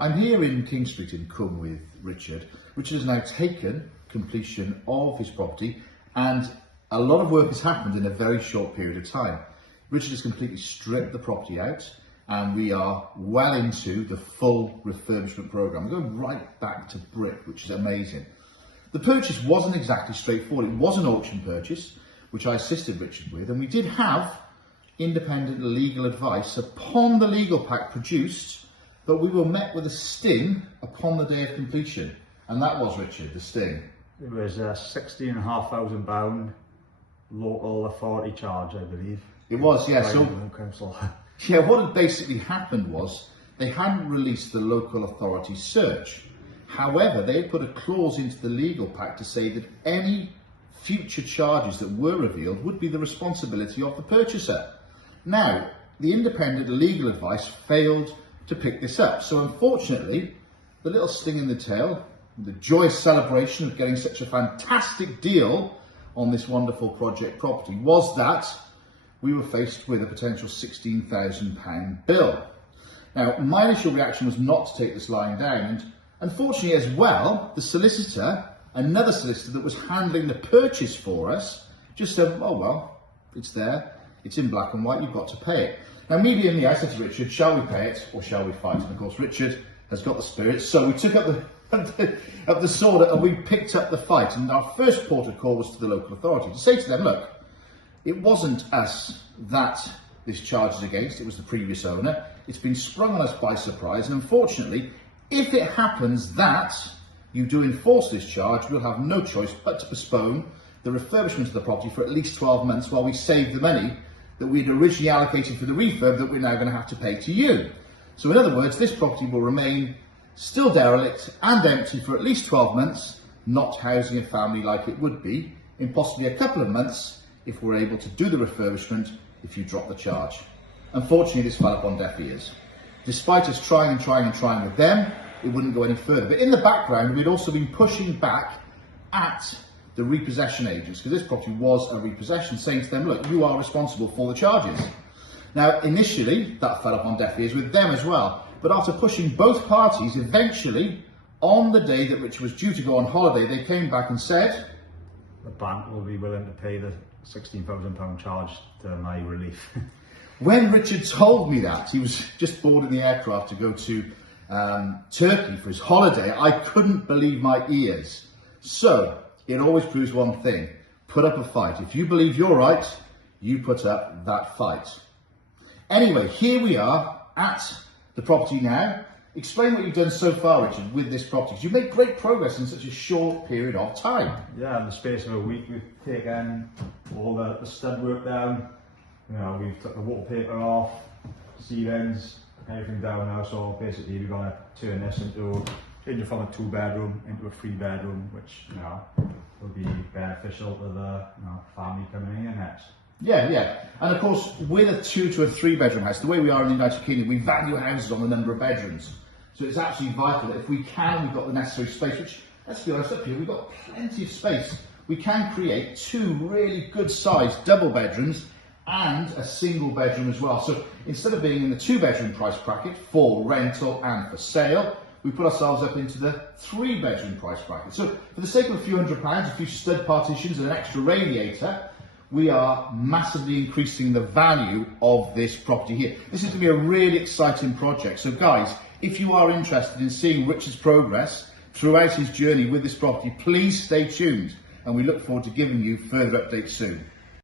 I'm here in King Street in Cwm with Richard. Richard has now taken completion of his property and a lot of work has happened in a very short period of time. Richard has completely stripped the property out and we are well into the full refurbishment programme. We're going right back to brick, which is amazing. The purchase wasn't exactly straightforward. It was an auction purchase, which I assisted Richard with, and we did have independent legal advice upon the legal pack produced, but we were met with a sting upon the day of completion. And that was, Richard, the sting. It was a £16,500 local authority charge, I believe. It was, yeah. So, council. yeah, what had basically happened was they hadn't released the local authority search. However, they had put a clause into the legal pack to say that any future charges that were revealed would be the responsibility of the purchaser. Now, the independent legal advice failed to pick this up. So unfortunately, the little sting in the tail, the joyous celebration of getting such a fantastic deal on this wonderful project property was that we were faced with a potential £16,000 bill. Now, my initial reaction was not to take this lying down, and unfortunately as well, the solicitor, another solicitor that was handling the purchase for us, just said, oh well, it's there, it's in black and white, you've got to pay it. Now, me being me, I said to Richard, shall we pay it or shall we fight? And of course, Richard has got the spirit, so we took up the sword and we picked up the fight. And our first port of call was to the local authority to say to them, look, it wasn't us that this charge is against, it was the previous owner. It's been sprung on us by surprise, and unfortunately, if it happens that you do enforce this charge, we'll have no choice but to postpone the refurbishment of the property for at least 12 months while we save the money that we'd originally allocated for the refurb that we're now going to have to pay to you. So in other words, this property will remain still derelict and empty for at least 12 months, not housing a family like it would be in possibly a couple of months if we're able to do the refurbishment if you drop the charge. Unfortunately, this fell upon deaf ears. Despite us trying with them, it wouldn't go any further. But in the background, we'd also been pushing back at the repossession agents, because this property was a repossession, saying to them, look, you are responsible for the charges. Now, initially, that fell upon deaf ears with them as well. But after pushing both parties, eventually, on the day that Richard was due to go on holiday, they came back and said, the bank will be willing to pay the £16,000 charge to my relief. When Richard told me that, he was just boarding the aircraft to go to Turkey for his holiday, I couldn't believe my ears. So, it always proves one thing: put up a fight. If you believe you're right, you put up that fight. Anyway, here we are at the property now. Explain what you've done so far, Richard, with this property. You've made great progress in such a short period of time. Yeah, in the space of a week, we've taken all the stud work down. You know, we've took the wallpaper off, ceilings, everything down now. So basically, we're going to turn this into, change it from a 2-bedroom into a 3-bedroom, which, you know, will be beneficial to the, you know, family coming in next. Yeah. And of course, with a 2 to a 3-bedroom house, the way we are in the United Kingdom, we value houses on the number of bedrooms. So it's absolutely vital that if we can, we've got the necessary space, which, let's be honest, up here, we've got plenty of space. We can create 2 really good sized double bedrooms and a single bedroom as well. So instead of being in the 2-bedroom price bracket for rental and for sale, we put ourselves up into the 3-bedroom price bracket. So for the sake of a few £100s, a few stud partitions and an extra radiator, we are massively increasing the value of this property here. This is going to be a really exciting project. So guys, if you are interested in seeing Richard's progress throughout his journey with this property, please stay tuned and we look forward to giving you further updates soon.